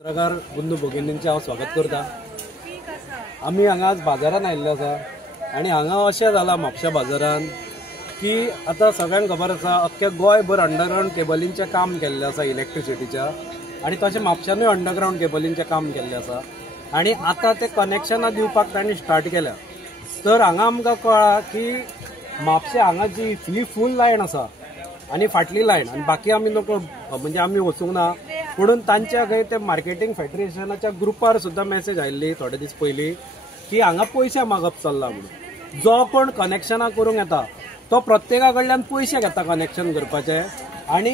पत्रकार बंधू भगिनींचे हांव स्वागत करता। आमी हांगा आज बाजारात आयिल्ले आसा आनी हांगा अशें जाला म्हापशा बाजारान की आतां सगळ्यांक खबर आसा अख्ख्या गोंयभर अंडरग्रावंड केबलींचें काम केल्लें आसा इलेक्ट्रिसिटीच्या आनी तशें म्हापशानूय अंडरग्रावंड केबलींचें काम केल्लें आसा आनी आतां ते कनेक्शनां दिवपाक तांणी स्टार्ट केल्या। तर हांगा आमकां कळ्ळां की म्हापशा हांगा जी ही फूल लायन आसा आनी फाटली लायन आनी बाकी आमी नको म्हणजे आमी वचूंक ना, म्हणून तांच्या खंय ते मार्केटिंग फेडरेशनाच्या ग्रुपार सुद्दां मेसेज आयिल्ली थोडे दीस पयलीं की हांगा पयशे मागप चल्ला म्हणून। जो कोण कनेक्शनां करूंक येता तो प्रत्येका कडल्यान पयशे घेता कनेक्शन करपाचे आनी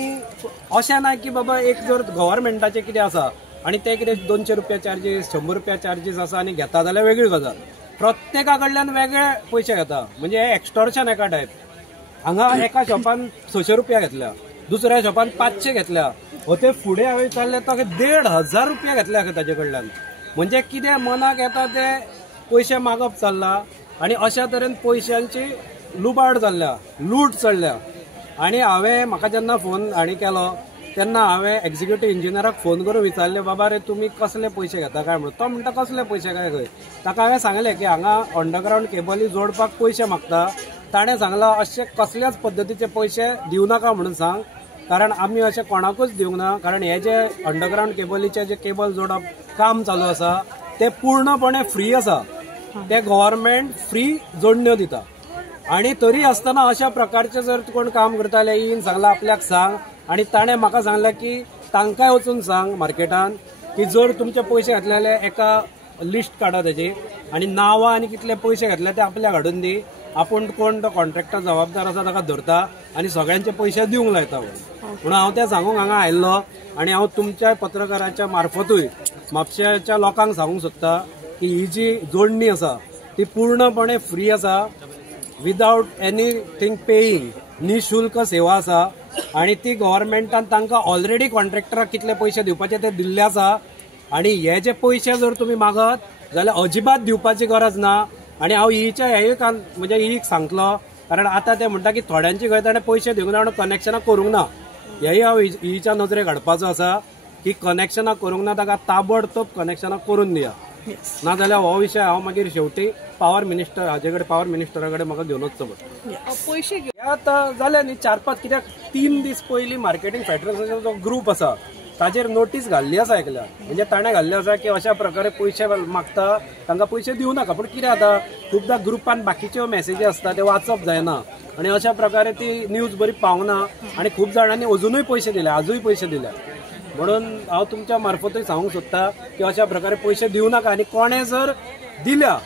अशें ना की बाबा एक जर गव्हर्मेंटाचें कितें आसा आनी ते कितें 200 रुपया चार्जीस 100 रुपया चार्जीस आसा आनी घेता जाल्यार वेगळी गजाल, प्रत्येका कडल्यान वेगळे पयशे घेता म्हणजे हे एक्सटॉर्शन एका टायप। हांगा एका शॉपान 600 रुपया घेतल्या, दुसऱ्या शॉपान 500 घेतल्या, हो ते फुडें हांवें विचारलें तो 1500 रुपया घेतल्या ताजे कडल्यान। म्हणजे कितें मनाक येता ते पयशे मागप चल्ला आनी अशा तरेन पयशांची लुबाड जाल्ल्या, लूट चल्ल्या। आनी हांवें म्हाका जेन्ना फोन हांणी केलो तेन्ना हांवें एक्झिक्युटीव इंजिनियराक फोन करून विचारलें बाबा रे तुमी कसले पयशे घेता काय म्हणून। तो म्हणटा कसले पयशे काय खंय। ताका हांवें सांगलें की हांगा अंडरग्रावंड केबली जोडपाक पयशे मागता। ताणें सांगलां अशे कसल्याच पद्दतीचे पयशे दिवं नाका म्हणून सांग, कारण आमी अशें कोणाकूच दिवंक ना, कारण हे जे अंडरग्रावंड केबलीचे जे केबल जोडप काम चालू आसा ते पूर्णपणे फ्री आसा, ते गव्हर्मेंट फ्री जोडण्यो दिता। आनी तरी आसतना अशा प्रकारचे जर कोण काम करताले येवन सांगला आपल्याक सांग, आनी ताणें म्हाका सांगलें की तांकांय वचून सांग मार्केटान की जर तुमचे पयशे घातलेले एका लिस्ट काडा तेजी आनी नांवां आनी कितले पयशे घातले ते आपल्याक हाडून दी, आपूण कोण तो कॉन्ट्रॅक्टर जबाबदार आसा ताका धरता आनी सगळ्यांचे पयशे दिवंक लायता म्हणून हांव तें सांगूंक हांगा आयिल्लो। आनी हांव तुमच्या पत्रकाराच्या मार्फतूय म्हापशाच्या लोकांक सांगूंक सोदता की ही जी जोडणी आसा ती पूर्णपणे फ्री आसा, विदाउट एनीथिंग पेईंग, निशुल्क सेवा आसा आनी ती गव्हर्मेंटान तांकां ऑलरेडी कॉन्ट्रॅक्टराक कितले पयशे दिवपाचे ते दिल्ले आसा। आनी हे जे पयशे जर तुमी मागत जाल्यार अजिबात दिवपाची गरज ना। आनी हांव हिच्या हेय म्हणजे ही सांगतलो, कारण आतां ते म्हणटा की थोड्यांची खंय ताणें पयशे दिवंक ना म्हणून कनेक्शनां करूंक ना। हेय हांव हिच्या नजरेक हाडपाचो आसा की कनेक्शनां करूंक ना ताका ताबडतोब कनेक्शनां करून दिया, नाजाल्यार हो विशय हांव मागीर शेवटी पावर मिनिस्टर हाजे कडेन पावर मिनिस्टरा कडेन म्हाका घेवन वचचो पडटा। पयशे आतां जाले न्ही 4-5 कित्याक 3 दीस पयलीं मार्केटिंग फेडरेशनाचो जो ग्रुप आसा ताजेर नोटीस घाल्ली आसा एकल्या, म्हणजे ताणें घाल्ली आसा की अशा प्रकारे पयशे मागता तांकां पयशे दिवं नाका। पूण कितें जाता खुबदां ग्रुपान बाकीच्यो मेसेजी आसता ते वाचप जायना आनी अशा प्रकारे ती न्यूज बरी पावना आनी खूब जाणांनी अजुनूय पयशे दिले, आजूय पयशे दिले। म्हणून हांव तुमच्या मार्फतूय सांगूंक सोदता की अशा प्रकारे पयशे दिवं नाका आनी कोणें जर दिल्या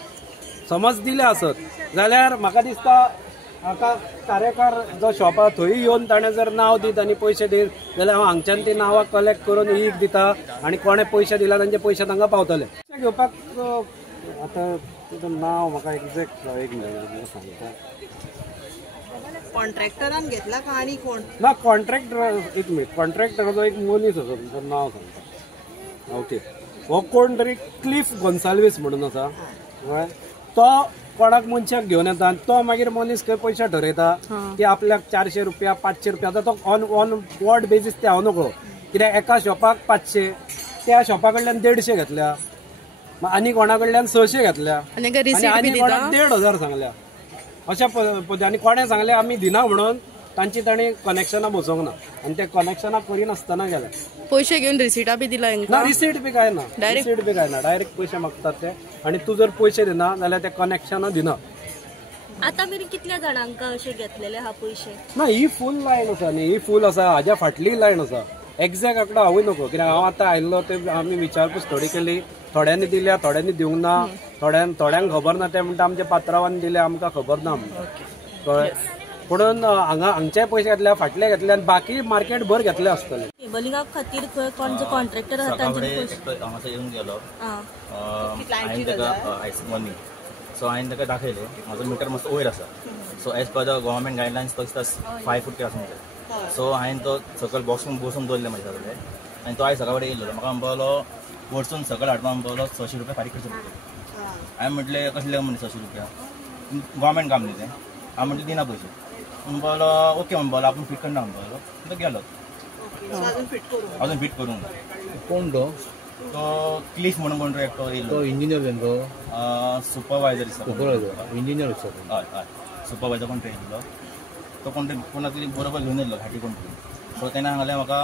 समज दिले आसत जाल्यार म्हाका दिसता हाका कार्यकार जो शॉप आसा थंय येवन ताणें जर नांव दीत आनी पयशे दीत जाल्यार हांव हांगच्यान ती नांवां कलेक्ट करून हीक दिता आनी कोणें पयशे दिला तांचे पयशे तांकां पावतले। घेवपाक आतां तुजें नांव म्हाका एक्झॅक्ट एक मिनट सांगता। कॉन्ट्रॅक्टरान घेतला का आनी कोण ना कॉन्ट्रॅक्टर एक मिनिट कॉन्ट्रॅक्टराचो एक मनीस आसा तुमचें नांव सांगता। ओके हो कोण तरी क्लिफ गोन्साल्वीस म्हणून आसा कळ्ळें, तो कोणाक मनशाक घेवन येता आनी तो मागीर मनीस खंय पयशे ठरयता की आपल्याक 400 रुपया 500 रुपया आतां तो ऑन वॉर्ड बेजीस ते हांव नकळो, कित्याक एका शॉपाक 500 त्या शॉपा कडल्यान 150 घेतल्या आनी कोणा कडल्यान 600 घेतल्या आनी कोणाक 1500 सांगल्या। अशा पद्दतीन आनी कोणें सांगलें आमी दिना म्हणून तांची ताणी कनेक्शनां बसोवंक ना आनी ते कनेक्शनां करिनासतना गेले। पयशे घेवन रिसिटा बी दिला ना, रिसीट बी काय ना, रिसीट बी काय ना, डायरेक्ट पयशे मागतात ते आनी तूं जर पयशे दिना जाल्यार ते कनेक्शनां दिना। आता मेरेन कितल्या जाणांक अशे घेतलेले हा पयशे? ना ही फूल लायन आसा न्ही, ही फूल आसा, हाज्या फाटली लायन आसा। एक्झॅक्ट आंकडो हांवूय नको कित्याक हांव आतां आयिल्लो ते आमी विचारपूस थोडी केली, थोड्यांनी दिल्या थोड्यांनी दिवंक ना, थोड्यांक खबर ना ते म्हणटा आमच्या पात्रांवान दिले आमकां खबर ना म्हणटा कळ्ळें। म्हणून हांगचे पयशे घेतले फाटले घेतले आनी बाकी मार्केट भर घेतले आसतले। केबलिंगा खातीर कोण जो कॉन्ट्रॅक्टर आसा तांचे हांगासर येवन गेलो हांवें ताका मनी सो हांवें ताका दाखयलें म्हाजो मिटर मातसो वयर आसा, so as per the government guidelines तो दिसता 5 फूट आसूंक जाय। सो हांवें तो सकयल बसून दवरले म्हाजे सगळे आनी तो आयज सकाळ फुडें येयलो म्हाका म्हणपालो वरसून सकयल हाडपाक म्हणपालो 600 रुपया फारीक करचे पडटले। हांवें म्हटलें कसले म्हणजे 600 रुपया गव्हर्मेंट काम न्ही तें, हांव म्हटलें दिना पयशे म्हणपालो ओके म्हणपालो आपूण फिट करना म्हणपालो तो गेलो अजून फिट करूंक। कोण तो तो क्लिफ म्हणून कोण एकटो तो येयलो इंजिनियर तेंचो सुपरवायझर सुपरवायझर इंजिनियर आसा हय हय सुपरवायझर कोण येयल्लो तो कोण कोणा तरी बरोबर घेवन येयल्लो घाटी कोण तरी सो तेन्ना सांगलें म्हाका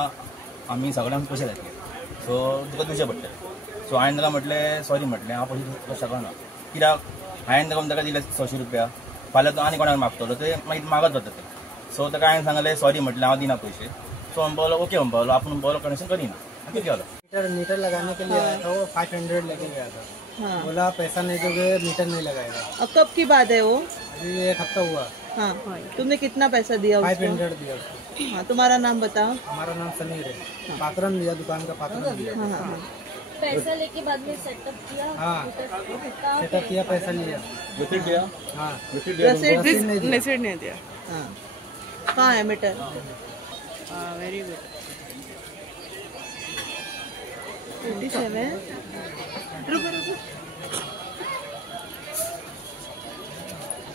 आमी सगळ्यांक पयशे जातले सो तुका दिवचे पडटले सो हांवें ताका म्हटलें सॉरी म्हटलें हांव पयशे तुका शकना कित्याक हांवें ताका दिले 600 रुपया फाल्यां तो आनी कोणाक मागतलो ते मागीर मागत जाता ते सो ताका हांवें सांगलें सॉरी म्हटलें हांव दिना पयशे सो हम बोलो ओके हम बोलो आपूण बोलो कनेक्शन करिना आनी कितें जालो मीटर लगाने के लिए आया था वो 500 लेके गया था। हाँ। बोला पैसा नहीं दोगे मीटर नहीं लगाएगा। अब कब की बात है वो? अभी 1 हफ्ता हुआ। हाँ, तुमने कितना पैसा दिया उसको? 500 दिया उसको। हाँ, तुम्हारा नाम बताओ। हमारा नाम समीर है। पात्रन दिया, दुकान का पात्रन दिया। हाँ, हाँ, पैसा लेके बाद में सेटअप किया हाँ सेटअप किया, पैसा लिया। हाँ रसीद नहीं दिया। हाँ, कहाँ है मीटर? हाँ, वेरी गुड। 27